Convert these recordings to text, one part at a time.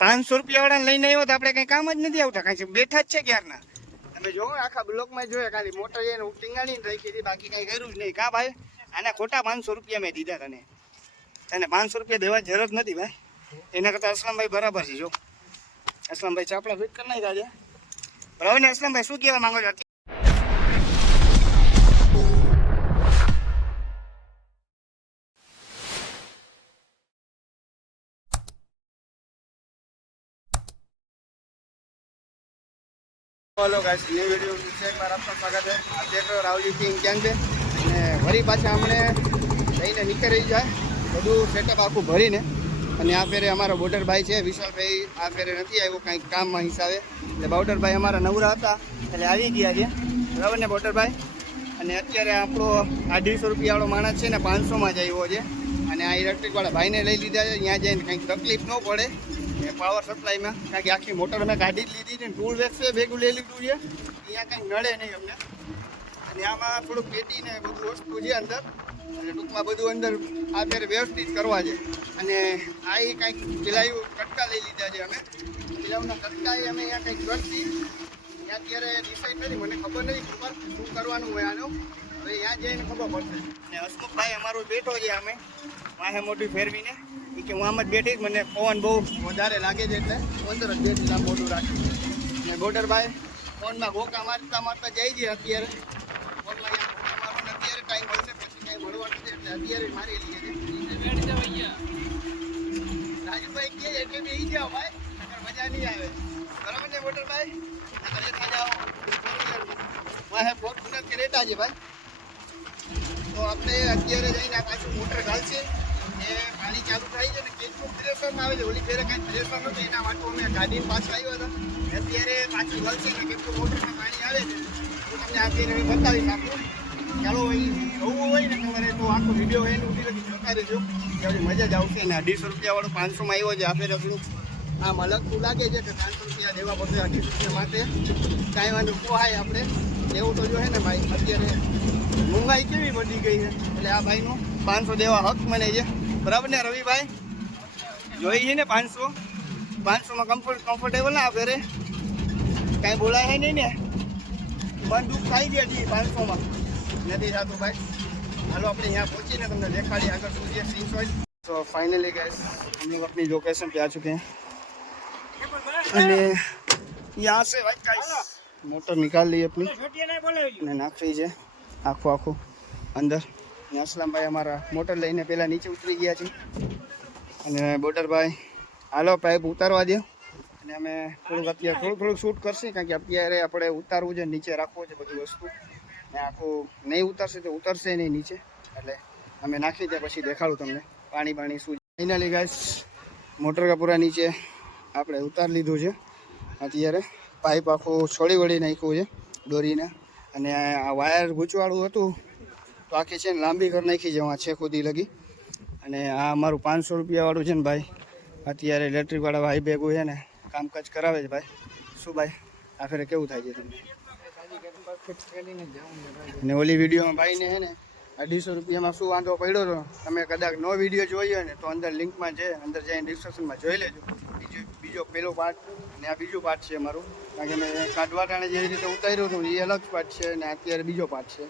₹500 વાળાને લઈને આવ્યો તો આપણે કંઈ કામ જ નથી આવતા, કાંઈ બેઠા જ છે ક્યારના. તમે જોવો આખા બ્લોકમાં જોઈએ, ખાલી મોટર એને ટીંગાડીને રાખી હતી, બાકી કાંઈ કર્યું જ નહીં. કા ભાઈ, આના ખોટા ₹500 મેં દીધા તને ₹500 દેવા જરૂર નથી ભાઈ. એના કરતાં અસલમભાઈ બરાબર છે. જો અસલમભાઈ ચાપડા ફિટ કરી નાખ્યા છે બરાબર ને. અસલમભાઈ શું કહેવા માંગો છો? हेलो गाइस, न्यू वीडियो में आपका स्वागत है। आप देख रहे हो राहुल सिंह गैंग पे અને વરી પાછા અમને લઈને નીકળી જાય બધું સેટઅપ આખું ભરીને. અને આ ફેરે અમારો બોર્ડરભાઈ છે વિશાલભાઈ, આ ફેરે નથી આવ્યો કંઈક કામમાં હિસાબે. એટલે બોર્ડરભાઈ અમારા નવરા હતા એટલે આવી ગયા છે બરાબર ને બોર્ડરભાઈ. અને અત્યારે આપણો ₹250 વાળો માણસ છે ને 500માં જ આવ્યો છે. અને આ ઇલેક્ટ્રિકવાળા ભાઈને લઈ લીધા છે. ત્યાં જઈને કંઈક તકલીફ ન પડે પાવર સપ્લાયમાં, કારણ કે આખી મોટર અમે કાઢી જ લીધી છે. ટૂલ વેક્સ ભેગું લઈ લીધું છે, અહીંયા કંઈ નડે નહીં અમને. અને આમાં થોડુંક પેટી ને બધું વસ્તુ છે અંદર, એટલે ટૂંકમાં બધું અંદર આ ફેર વ્યવસ્થિત કરવા છે. અને આ કંઈક પેલાયું કટકા લઈ લીધા છે અમે. પેલાના કટકા અમે અહીંયા કંઈક કરતી ત્યાં અત્યારે ડિસાઈડ નથી, મને ખબર નથી શું કરવાનું હોય આનું. હવે ત્યાં જઈને ખબર પડશે. અને હસમુખભાઈ અમારો બેઠો છે અમે વાહે મોટી ફેરવીને, કે હું આમ જ બેઠી, મને પવન બહુ વધારે લાગે છે એટલે અંદર જ બેઠી આમ મોટું રાખી. અને બોર્ડરભાઈ ફોનમાં ગોકા મારતા મારતા જાય છે અત્યારે. ફોનમાં મારવાનો અત્યારે ટાઈમ મળશે, પછી કાંઈ મળવાનું છે એટલે અત્યારે મારી લઈએ છે. રાજુભાઈ કહે એટલે બી ઈ જાઓ ભાઈ, નકર મજા નહીં આવે બરાબર ને બોર્ડરભાઈ. નકર લેતા જાઓ વાહે ફોર્ચ્યુનર કે રેટા છે ભાઈ. તો આપણે અત્યારે જઈને પાછું મોટર ઘાલશે. એ પાણી ચાલુ થાય છે ને કેટલું પ્રેશરમાં આવે છે. ઓલી ફેરે કાંઈ પ્રેશર નહોતું, એના માટે અમે ગાડીને પાછળ આવ્યા હતા. અત્યારે પાછું વળશે ને કેટલું મોટરમાં પાણી આવે છે હું તમને અત્યારે બતાવીશ આપું. ચાલો એ જોવું હોય ને તમારે તો આખો વિડીયો હોય ને ઉઠી લગી જોતા રહેજો, ત્યારે મજા જ આવશે. ને ₹250 વાળો 500માં આવ્યો છે. આપણે રસનું આમ અલગતું લાગે છે કે ₹500 દેવા પડશે ₹250 માટે. કાંઈ વાંધો પોહાય આપણે એવું તો જો હે ને ભાઈ. અત્યારે મોંઘાઈ કેવી વધી ગઈ છે એટલે આ ભાઈનું 500 દેવા હક મને છે બરાબર ને રવિભાઈ. જોઈ છે ને 500માં કમ્ફર્ટેબલ ના ફેરે કાંઈ બોલાય નહીં ને, મન દુઃખ થાય છે હજી 500માં નથી થતું ભાઈ. હાલો આપણે यहाँ પહોંચીને તમને દેખાડીએ આગળ શું છે સીન હોય. તો फाइनली गाइस हम लोग अपनी लोकेशन पे आ चुके हैं અને यहाँ से भाई गाइस मोटर निकाल ली अपनी ने नाखी છે આખું અંદર. અસલમભાઈ અમારા મોટર લઈને પહેલાં નીચે ઉતરી ગયા છે. અને બોર્ડરભાઈ હાલો પાઇપ ઉતારવા દો. અને અમે અત્યારે થોડુંક શૂટ કરશે, કારણ કે અત્યારે આપણે ઉતારવું છે, નીચે રાખવું છે બધી વસ્તુ. ને આખું નહીં ઉતારશે તો ઉતરશે નહીં નીચે, એટલે અમે નાખી દે પછી દેખાડું તમને પાણી શું. ફાઇનલી ગાઈસ મોટર કા પૂરા નીચે આપણે ઉતારી લીધું છે. અત્યારે પાઇપ આખું છોડી વળી નાખ્યું છે દોરીને. અને આ વાયર ગૂંચવાળું હતું તો આખી છે ને લાંબી કરી નાખી છે છે ખુદી લગી. અને આ અમારું ₹500 વાળું છે ને ભાઈ, અત્યારે ઇલેક્ટ્રિકવાળા ભાઈ ભેગું છે ને કામકાજ કરાવે છે ભાઈ. શું ભાઈ આ ફેરે કેવું થાય છે તમને? અને ઓલી વિડીયોમાં ભાઈને છે ને ₹250માં શું વાંધો પડ્યો હતો, તમે કદાચ નો વિડીયો જોયો ને તો અંદર લિંકમાં છે, અંદર જઈને ડિસ્ક્રિપ્શનમાં જોઈ લેજો. બીજો પહેલો પાર્ટ અને આ બીજું પાર્ટ છે અમારું, કારણ કે મેં કાઢવાટાણે જે રીતે ઉતાર્યું હતું એ અલગ પાર્ટ છે અને અત્યારે બીજો પાર્ટ છે.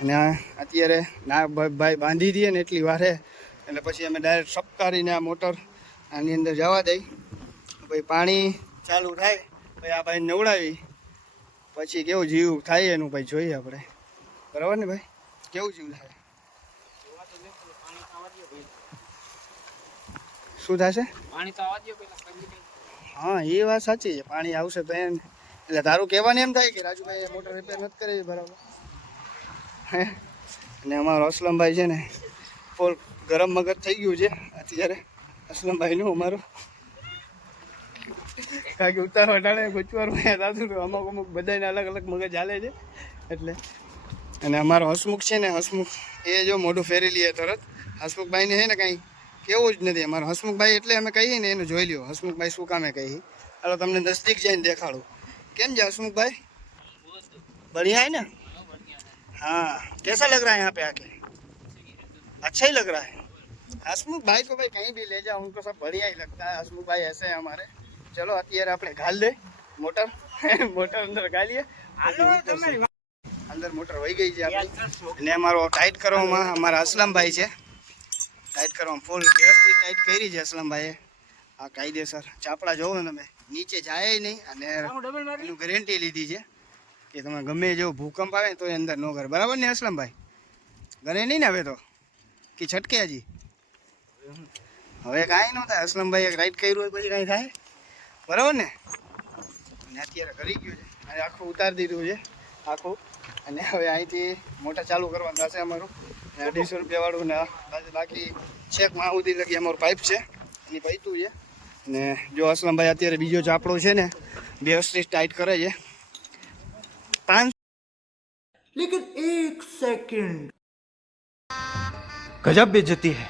અને અત્યારે ના ભાઈ બાંધી દઈએ ને એટલી વારે એટલે પછી અમે ડાયરેક્ટ સપકારીને આ મોટર આની અંદર જવા દઈ. ભાઈ પાણી ચાલુ થાય ભાઈ આ ભાઈ નવડાવી પછી કેવું જીવ થાય એનું ભાઈ જોઈએ આપણે બરાબર ને ભાઈ, કેવું જીવ થાય શું થશે? પાણી તો આવવા દો પેલા. હા એ વાત સાચી છે, પાણી આવશે તો એમ એટલે તારું કહેવાનું એમ થાય કે રાજુભાઈ મોટર રિપેર નથી કરી બરાબર હે. અને અમારો અસલમભાઈ છે ને ફૂલ ગરમ મગજ થઈ ગયું છે અત્યારે અસલમભાઈનું અમારું, કારણ કે ઉતારવા ટાળે ગોચવાનું થતું અમુક બધાને અલગ અલગ મગજ હાલે છે એટલે. અને અમારો હસમુખ છે ને, હસમુખ એ જો મોઢું ફેરી લઈએ તરત. હસમુખભાઈને છે ને કાંઈ કેવું જ નથી અમારો હસમુખભાઈ, એટલે અમે કહીએ ને એનું જોઈ લ્યો હસમુખભાઈ શું કામે કહી. હાલો તમને નજદીક જઈને દેખાડું. કેમ છે हसमुख बढ़िया है ना? हाँ, कैसा लग रहा है यहाँ पे आके? अच्छा ही लग रहा है। हसमुख भाई को भाई कहीं भी ले जाओ उनको सब बढ़िया ही लगता है। हसमुख भाई ऐसे हैं हमारे, ચલો અત્યારે આપણે ઘાલ દે મોટર મોટર અંદર ગાલીએ અંદર મોટર વહી ગઈ છે આપણી અને અમારો ટાઈટ કરવામાં અમારા અસલમભાઈ છે. ટાઈટ કરવામાં ફૂલ વ્યવસ્થિત ટાઈટ કરી છે અસલમભાઈએ. આ કાયદેસર ચાપડા જોવો ને તમે નીચે જાય નહીં અને એનું ગેરંટી લીધી છે કે તમે ગમે જેવો ભૂકંપ આવે તો એ અંદર ન કરે. બરાબર ને અસલમભાઈ? ઘરે નહીં ને હવે તો કે છટકે હજી હવે કાંઈ ન થાય. અસલમભાઈ એક રાઈડ કર્યું હોય પછી કાંઈ થાય? બરાબર ને? અને અત્યારે કરી ગયું છે અને આખું ઉતારી દીધું છે આખું. અને હવે અહીંથી મોટર ચાલુ કરવાનું થશે અમારું 250 રૂપિયાવાળું ને બાકી છેક માં સુધી લગી અમારું પાઇપ છે એની પૈતું છે. અને જો અસલમભાઈ અત્યારે બીજો ચાપડો છે ને વ્યવસ્થિત ટાઈટ કરે છે. 5 लेकिन एक सेकंड गजब बेइज्जती है.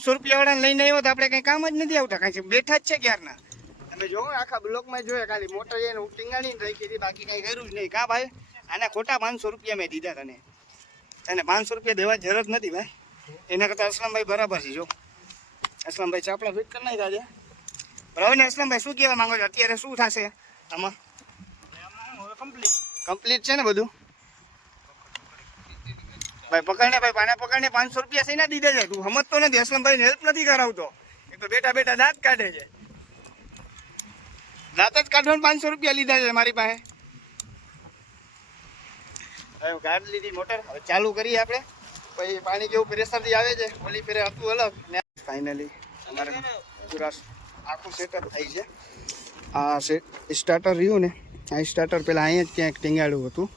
100 રૂપિયાવાળાને લઈને આવ્યો તો આપણે કંઈ કામ જ નથી આવતા. કાંઈ બેઠા જ છે ક્યારના. તમે જોવો આખા બ્લોકમાં જોઈએ ખાલી મોટર એને ટીંગાડીને રાખી હતી બાકી કાંઈ કર્યું જ નહીં. કા ભાઈ? આના ખોટા 500 રૂપિયા મેં દીધા તને. 500 રૂપિયા દેવા જરૂર નથી ભાઈ. એના કરતાં અસલમભાઈ બરાબર છે. જો અસલમભાઈ ચાપડા ફિટ કરી નાખ્યા છે. બરાબર ને અસલમભાઈ? શું કહેવા માંગો છો? અત્યારે શું થશે આમાં? કમ્પ્લીટ છે ને બધું? ભાઈ પકડને ભાઈ પાના પકડને 500 રૂપિયા સહીના દીધા છે. તું સમજતો નથી. અસલમભાઈને હેલ્પ નથી કરાવતો. એ તો બેટા બેટા દાંત કાઢે છે. દાંત જ કાઢવાને 500 રૂપિયા લીધા છે મારી પાસે. હવે ગાડી લીધી મોટર. હવે ચાલુ કરીએ આપણે. પછી પાણી કેવું પ્રેશરથી આવે છે ઓલી ફેરે હતું અલગ ને ફાઇનલી અમારે પૂરા આખું સેટઅપ થઈ છે. આ સ્ટાર્ટર રહ્યું ને આ સ્ટાર્ટર પહેલાં અહીંયા જ ક્યાંક ટીંગાડ્યું હતું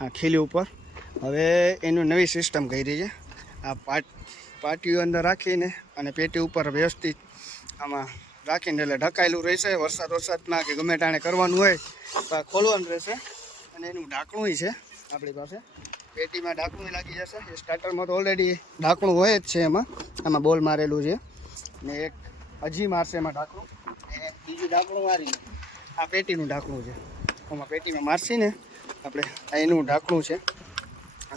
આ ખીલી ઉપર. હવે એનું નવી સિસ્ટમ કરી છે. આ પાટીઓ અંદર રાખીને અને પેટી ઉપર વ્યવસ્થિત આમાં રાખીને એટલે ઢકાયેલું રહેશે. વરસાદમાં કે ગમે ટાણે કરવાનું હોય તો ખોલવાનું રહેશે. અને એનું ઢાંકણું છે આપણી પાસે. પેટીમાં ઢાંકણું લાગી જશે. એ સ્ટાર્ટરમાં તો ઓલરેડી ઢાંકણું હોય જ છે. આમાં બોલ મારેલું છે ને એક હજી મારશે એમાં ઢાંકણું. ને બીજું ઢાંકણું મારી આ પેટીનું ઢાંકણું છે. આમાં પેટીમાં મારશી ને આપણે આ એનું ઢાંકણું છે.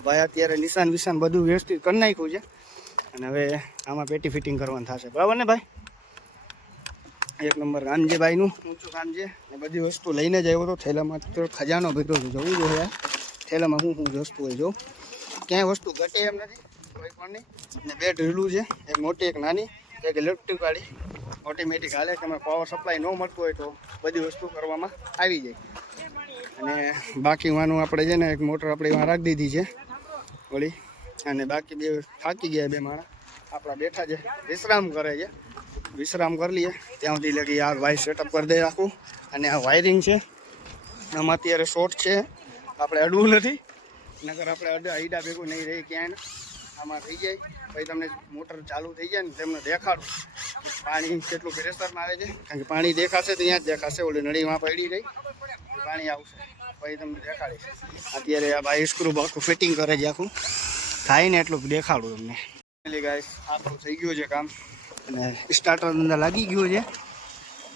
ભાઈ અત્યારે નિશાન વિશાન બધું વ્યવસ્થિત કરી નાખ્યું છે. અને હવે આમાં પેટી ફિટિંગ કરવાનું થશે. બરાબર ને ભાઈ? એક નંબર કામ છે ભાઈનું. ઊંચું કામ છે. ને બધી વસ્તુ લઈને જ આવ્યો હતો. થેલામાં તો ખજાનો ભેગો જવું જોઈએ. થેલામાં શું વસ્તુ હોય જો ક્યાંય વસ્તુ ઘટે એમ નથી કોઈ પણ નહીં. ને 2 ડ્રીલું છે. એક મોટી એક નાની. એક ઇલેક્ટ્રિક વાળી ઓટોમેટિક હાલે કે અમે પાવર સપ્લાય ન મળતું હોય તો બધી વસ્તુ કરવામાં આવી જાય. અને બાકી વાનું આપણે છે ને એક મોટર આપણે એમાં રાખી દીધી છે ઓલી. અને બાકી 2 થાકી ગયા 2 માણસ આપણા બેઠા છે વિશ્રામ કરે છે. વિશ્રામ કરી લઈએ ત્યાં સુધી લગી આ વાય સેટઅપ કરી દે રાખું. અને આ વાયરિંગ છે આમાં અત્યારે શોર્ટ છે. આપણે અડવું નથી નકર આપણે આઈડા ભેગું નહીં રહી ક્યાંય. આમાં થઈ જાય પછી તમને મોટર ચાલુ થઈ જાય ને તેમને દેખાડું પાણી કેટલું પ્રેશરમાં આવે છે. કારણ કે પાણી દેખાશે તો ત્યાં જ દેખાશે. ઓલી નળીમાં પડી રહી પાણી આવશે પછી તમને દેખાડીશ. અત્યારે આ ભાઈ સ્ક્રૂ આખું ફિટિંગ કરે છે. આખું થાય ને એટલું દેખાડું તમને. ગાઈસ આપણું થઈ ગયું છે કામ અને સ્ટાર્ટર અંદર લાગી ગયું છે.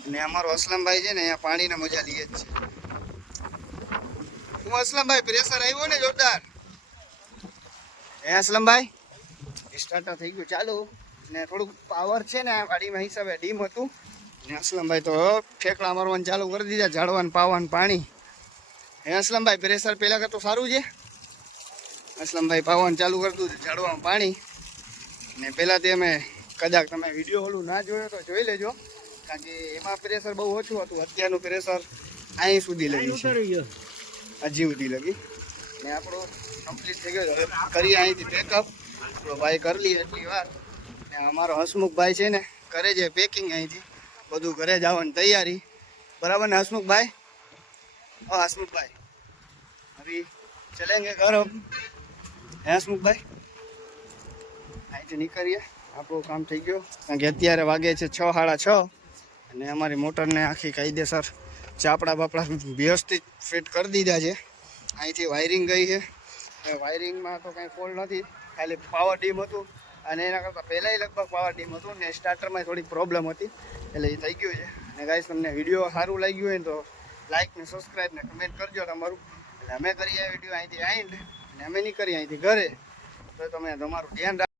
અને અમારો અસલમભાઈ છે ને અહીંયા પાણીના મજા લઈએ જ છે. હું અસલમભાઈ પ્રેશર આવ્યો ને જોરદાર. અસલમભાઈ સ્ટાર્ટર થઈ ગયું ચાલુ. ને થોડુંક પાવર છે ને આ ગાડીમાં હિસાબે ડીમ હતું. ને અસલમભાઈ તો ઠેકડા મારવાનું ચાલુ કરી દીધા. ઝાડવાનું પાવાનું પાણી. અસલમભાઈ પ્રેશર પહેલાં કરતું સારું છે. અસલમભાઈ પાવાનું ચાલુ કરતું ઝાડવાનું પાણી. ને પહેલાંથી અમે કદાચ તમે વિડીયો ઓલું ના જોયો તો જોઈ લેજો. કારણ કે એમાં પ્રેશર બહુ ઓછું હતું. અત્યારનું પ્રેશર અહીં સુધી લગી છે. હજી સુધી લગી. ને આપણો કમ્પ્લીટ થઈ ગયો. હવે કરીએ અહીંથી પેકઅપ. આપણો ભાઈ કરી લઈએ એટલી વાર. ને અમારો હસમુખભાઈ છે ને કરે છે પેકિંગ અહીંથી બધું ઘરે જવાની તૈયારી. બરાબર ને હસમુખભાઈ? હા હસમુખભાઈ અભી ચલેંગે ઘર હસમુખભાઈ. અહીંથી નીકળીએ. આપણું કામ થઈ ગયું. કારણ કે અત્યારે વાગે છે 6:30. અને અમારી મોટરને આખી કાયદેસર ચાપડા બાપડા વ્યવસ્થિત ફિટ કરી દીધા છે. અહીંથી વાયરિંગ ગઈ છે. વાયરિંગમાં તો કાંઈ ફોલ્ટ નથી. ખાલી પાવર ડીમ હતું. અને એના કરતાં પહેલાંય લગભગ પાવર ડીમ હતું. ને સ્ટાર્ટરમાં થોડીક પ્રોબ્લેમ હતી એટલે એ થઈ ગયું છે. અને ગાઈસ તમને વિડીયો સારું લાગ્યું હોય ને તો લાઇક ને સબસ્ક્રાઈબ ને કમેન્ટ કરજો તમારું. એટલે અમે કરીએ વિડીયો અહીંથી આવીને અને અમે નહીં કરીએ અહીંથી ઘરે તો તમે તમારું ધ્યાન રાખો.